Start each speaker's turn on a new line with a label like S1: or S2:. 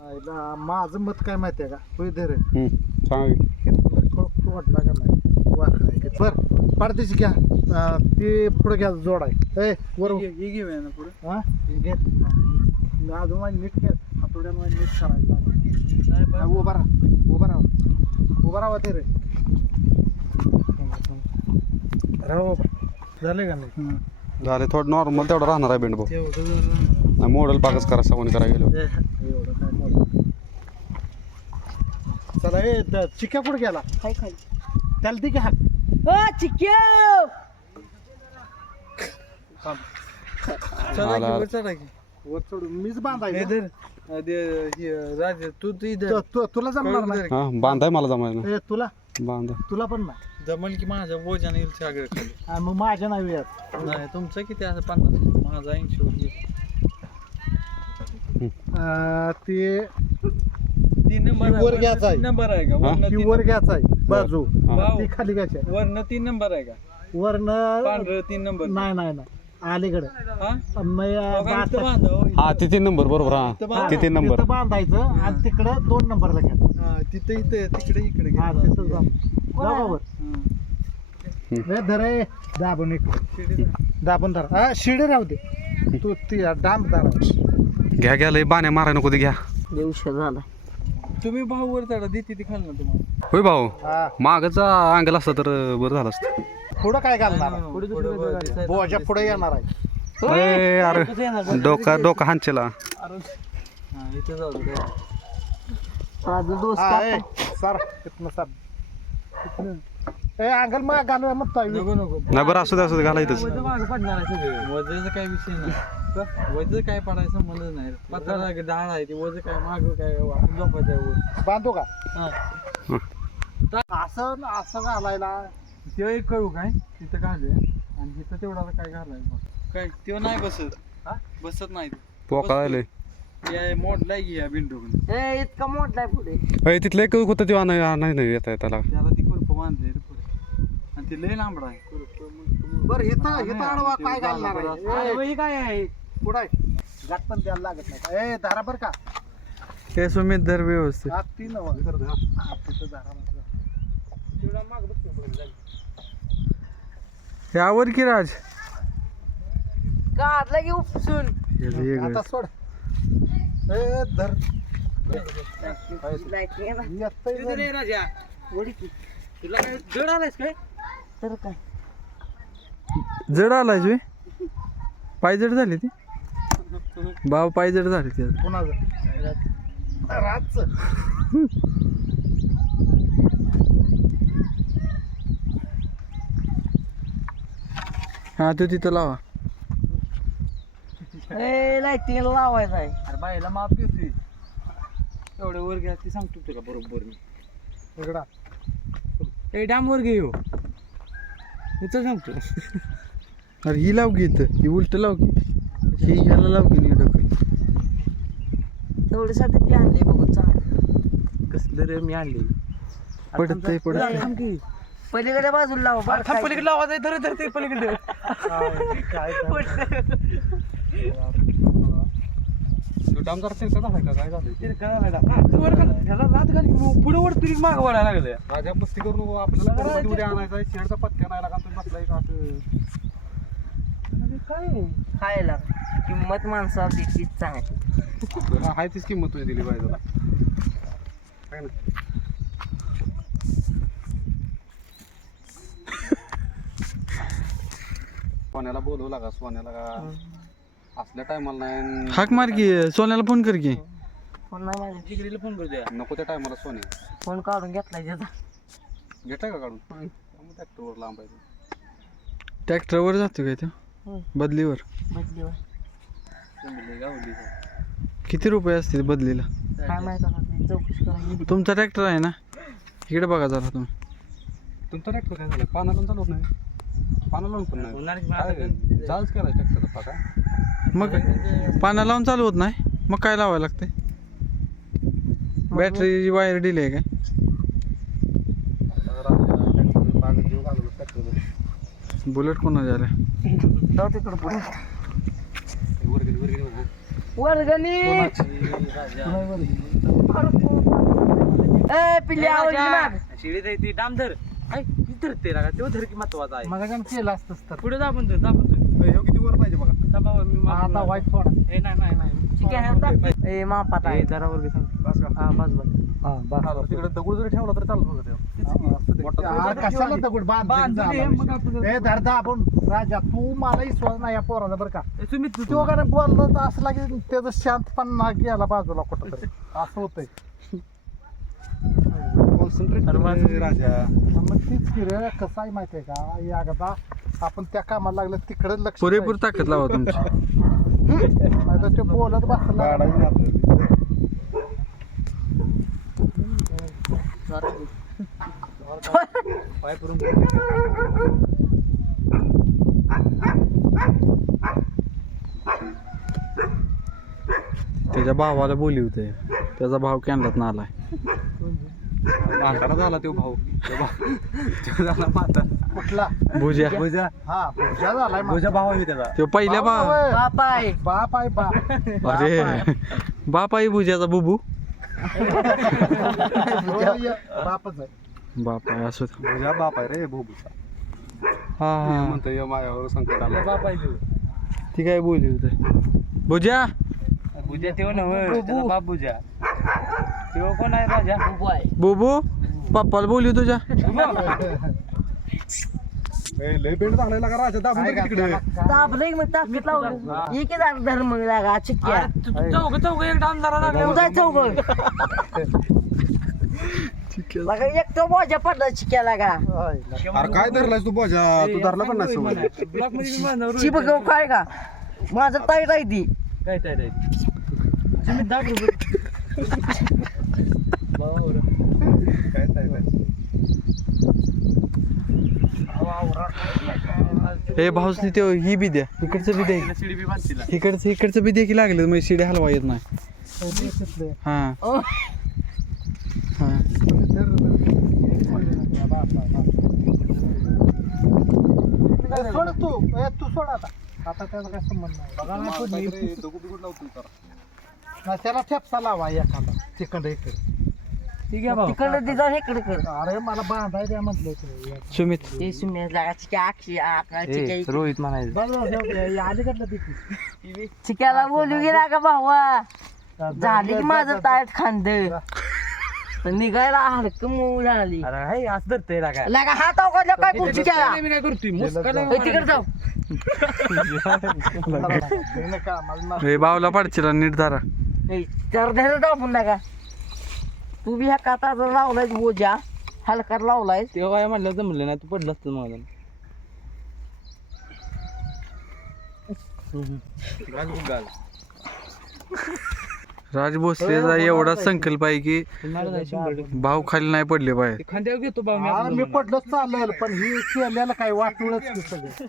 S1: आईला माझं मत काय माहिती आहे का? होय धर.
S2: हम्म, सांगा. की.
S1: वाटला का नाही? वाकडा बर पाडतीची घ्या. अं, ते पुढे घ्या जोडाय ए वर.
S3: हे घे- हे घेऊया ना पुढे.
S1: हा? घे. अजून माझी नीट घे हातोड्यानं माझी नीट करायचं
S3: नाही
S1: हा, उभा राहा. उभा राहा. उभा राहा ते रे राहा उभा. झाले का नाही?
S2: झाले थोडं नॉर्मल तेवढं राहणार आहे बेंड भाऊ
S3: तेवढं जर
S2: मॉडेल पाकच करा सवनी करायला गेलो.
S1: चला ए द- चिक्या कुठे गेला?
S4: हाय खाली.
S1: त्याला ती घ्या
S4: ओ चिक्क्या!
S3: चला की वर चला की.
S1: वर चढून. मीच
S3: हे अ, ते- हे, राजा तू तू इधर
S1: तु- तु- तुला जमणार नाही.
S2: हा बांधाय मला जमायला
S1: ए, तुला?
S2: बांधा.
S1: तुला पण नाही.
S3: जमल की माझ्या बोजाने येईल सागर खाली.
S1: आणि मग माझ्या नावी यात
S3: नाही तुमचं किती असं पन्नास. माझा ऐंशी.
S1: अं, ते
S3: तीन नंबर
S1: वर घ्यायचा आहे.
S3: तीन नंबर आहे का?
S2: हा?
S3: वरनं
S1: ही
S3: तीन
S1: वर घ्यायचा आहे. बाजू.
S2: हा.
S1: ती खाली घ्यायची आहे.
S3: वरनं तीन नंबर आहे का?
S1: वरनं
S3: पांढरं तीन नंबर
S1: नाही नाही नाही. अलीकडे.
S3: हा? इथं बांधा, हो.
S2: हा ते तीन नंबर बरोबर हा.
S3: इथं बांधा.
S2: ते तीन नंबर
S1: तिथं बांधायचं आणि तिकडं दोन नंबरला घ्या.
S3: हा, तिथं इथं तिकडे इकडे
S1: हा
S3: घ्या.
S1: तिथं जाऊ जाऊ
S3: हा.
S1: ए, धर ए, दाबून इकडे
S3: शिडी.
S1: दाबून धर. हा शिडी राहू दे. तू ती डांब धर
S2: घ्या घ्या लय बाण्या माराय नको ते घ्या.
S4: दिवशी झाला.
S3: तुम्ही भाऊ वर चढा देते ती खाल ना तुम्हाला.
S2: होय भाऊ?
S1: हा.
S2: मागचा अँगल असता तर बरं झालं असतं.
S1: पुढं काय घालणार? बोजा पुढे येणार आहे.
S2: अरे अरे डोका डोका हांचेला
S3: इथे जाऊ दे.
S4: माझं दोस्त
S1: हा, ए, सर इथनं सर. इथनं. ए अंगल मग घालूया मग ताई.
S3: नको नको.
S2: नाही बरं असू दे असू दे
S3: पडणार आहे सगळं. वजनचा काही विषय नाही. वजन काय पडायचं संबंध नाही. पत्रा डाळ आहे ती वजन काय माग काय आपण झोपायचं आहे वर
S1: बांधू का?
S3: हा.
S1: असं असं घालायला
S3: ते एक करू काय? तिथं घालूया. आणि तिथं तेवढा काय घालाय काय ते नाही बसत. हा? बसत नाही.
S2: पोका आलंय
S3: ते मोडलाय की या
S4: ए इतका मोठा आहे पुढे.
S2: अय तिथलं एक होतं ते नाही नाही नाही येत आहे त्याला
S3: त्याला ती बांधले पुढे. आणि ते लय लांबडा आहे.
S1: बरं इथं
S3: हा,
S1: इथं
S3: नाही,
S1: आडवा
S3: ते
S1: काय घालणार. आहे.
S3: काय आहे?
S1: पुढं आहे. गाठ पण द्यायला लागत नाही? ए धारा बरं का.
S3: हे सुमित धर व्यवस्थित.
S1: हात ती नव्ह इथं धर. तिथं धारा माझं. तेवढा मागं बघ तेवढं जाईल.
S3: यावर की राज?
S4: काढला की उपसून.
S1: आता सोड. ए धर.
S3: राजा? तुला काय जड आलायस काय?
S4: तर काय?
S3: जड आलायस वे पाय जड झाली ती? बाबा पाय जड झाली ती
S1: कुणाचं? रातचं.
S3: हा तो तिथं लावा.
S4: ए लाईटिंग लावायचं आहे.
S3: अरे बाईला माप घेतोय एवढं वर घ्या ती सांगतो तुला बरोबर मी.
S1: इकडं.
S3: ए डॅम वर घे हो. इथं सांगतो. अरे ही लाव की इथं. ही उलट लाव की. ही ह्याला लाव की नाही डोकं
S4: तेवढ्यासाठी ते आणले बघू चांगलं.
S3: कसलं रे मी आणले. पडतंय पडतंय.
S4: पलीकडे बाजूला लावा बरं काय.
S3: पलीकडे लावायचं आहे धर धर ते पलीकडे.
S1: काय काय
S2: डाम जरा तिरका झालाय का? काय झालंय?
S3: पुढे वर तरी माग वळायला लागलं
S2: राजा मस्ती करू नको आपल्याला उद्या आणायचा? शेडचा पत्त्या नाही लागला तुम्ही बसलाय का असं?
S4: खायला किंमत माणसाला तीच चांगली.
S2: हाय तीच किंमत तुझी दिली पाहिजे तुला. काय ना. सोन्याला बोलवला का सोन्याला का? असल्या टायमाला नाही
S3: हाक मार की सोन्याला फोन कर की.
S4: फोन नाही माझ्या.
S3: डिग्रीला फोन करतो
S2: नको त्या टायमाला सोने.
S4: फोन काढून घेतलाय त्याचा.
S2: घेताय का काढून? ट्रॅक्टरवर लांब आहे.
S3: ट्रॅक्टरवर जातो काय तो?
S4: हम्म.
S3: बदलीवर. किती रुपये असतील बदलीला?
S4: काय माहीत आता ते चौकशी
S3: तुमचा ट्रॅक्टर आहे ना? इकडे बघा जरा तुम्ही.
S2: तुमचा ट्रॅक्टर काय झालं? पाना लावून चालवत नाही. पाना लावून पण नाही. चार्ज केला ट्रॅक्टरचा पाका
S3: मग पाना लावून चालू होत नाही? मग काय लावायला लागते बॅटरीची वायर डिले आहे काय? बुलेट कोणा झाल्या
S4: जाऊ तिकडं. वर्गणी. ए पिल्ली आवडली माग
S3: शिडी ती. डाम धर. धरते लागा तो धर की महत्त्वाचा आहे.
S1: मला काय केलं असतंच तर.
S3: पुढे दाबून धर दाबून धर.
S2: किती वर पाहिजे बघा.
S3: दाबावर मी मागून
S1: आता
S3: लावतो.
S1: वाईट थोडा.
S3: ए नाही नाही नाही.
S4: ठीक आहे ए मापात आहे.
S3: जरा वर घे सांग
S2: बस का?
S3: हा बस बस.
S1: हा बस.
S2: तिकडे दगड जरी ठेवला तरी चालत बघा ते.
S1: आ, कशाला दगड? बांध
S3: मग आपण
S1: धरदा आपण. राजा तू मला विश्वास नाही या बरं का.
S3: ए, तुम्ही तू
S1: का बोललं तर असं लागेल त्याचं शांतपणा गेला बाजूला कुठं असं होतंय.
S2: रे राजा?
S1: मग तीच की रे कसं आहे माहितीये का? एकदा आपण त्या कामाला लागलं तिकडे लक्ष
S3: पुरेपूर ताकद लावा तुमची.
S1: ते बोलत बसला.
S2: मात्र. पाय
S3: त्याच्या भावाला बोली होते. त्याचा भाव कॅनलात ना आलाय.
S2: म्हातारा झाला तो भाऊ. तो भाऊ तो झाला म्हातारा
S1: कुठला?
S3: भुजा.
S2: भुजा.
S1: हा भुजा झालाय
S2: भुजा भाऊ आहे त्याचा.
S3: तो पहिल्या बा
S4: बाप आहे.
S1: बाप आहे बाप.
S3: अरे. बाप आई भुजाचा बुबू.
S1: बापच आहे.
S3: बाप आहे असो
S2: भुजा बाप आहे रे भोबूचा
S3: हा हा.
S2: म्हणतो ये माझ्यावर संकट आलं.
S3: बाप आहे ती. काय बोली होते? भुजा. भुजा तेव्हा नव बाप भुजा. तेव्हा कोण आहे राजा?
S4: बाबू आहे.
S3: बुबू? पप्पाला बोली तुझ्या
S2: ए, लय पेंट चांगला का राजा? दाबून
S1: काय
S2: दे तिकडे.
S1: का-
S4: दाबलंय मग लावलं एक धर्म लागा चिक्क्या.
S3: चौघ चौघ एक डाम जरा
S4: उदा चौघ. लागा एक तो बोजा पडला चिक्क्या लागा.
S1: होय.
S2: अरे काय तू बोजा? तू धरला पण
S4: चिप घेऊ काय का? माझं ताईट आहे ती
S3: काय दहा रुपये
S2: काय काय
S3: हे भाऊसनी ते ही बी द्या. इकडचं बी द्या
S2: शिडी बी बांधतील
S3: इकडचं इकडचं बी द्या की लागलं मग शिडी हलवा येत नाही. हा. हा.
S1: सोड तू तू सोड आता आता त्याचा काय संबंध नाही, त्याला ठेपसा लावा एखादा तिकडे इकडे
S3: ठीक आहे भाऊ.
S4: तिकडं तिथं इकडे कर.
S1: अरे मला बांधाय द्या म्हटलं होतं.
S3: सुमित.
S4: ते आखी.
S3: रोहित म्हणायचं.
S1: अलीकडलं तिथे?
S4: चिक्याला बोलू गेला का भावा? झाली की माझं ताट खांद. निघायला हलक मऊ झाली.
S3: अरे हाय असं धरतंय ना काय?
S4: लागा हात अवघडला काय करू चिक्याला
S3: मी काय करतोय?
S4: ए, तिकडे जाऊ.
S1: हे
S3: हे बावला पाडचिला नीट धरा.
S4: ए, तर नका तू बी ह्या काताचा लावलाय बोजा हलकार लावलाय
S3: तेव्हा काय म्हणलं जमलं नाही तू पडलं असतं माझं. राज भोसलेचा एवढा संकल्प आहे की भाव खाली नाही पडले पाहिजे खांद्यावर घेतो
S1: मी पडलं चालेल पण ही केलेलं काय वाटूळच की सगळं.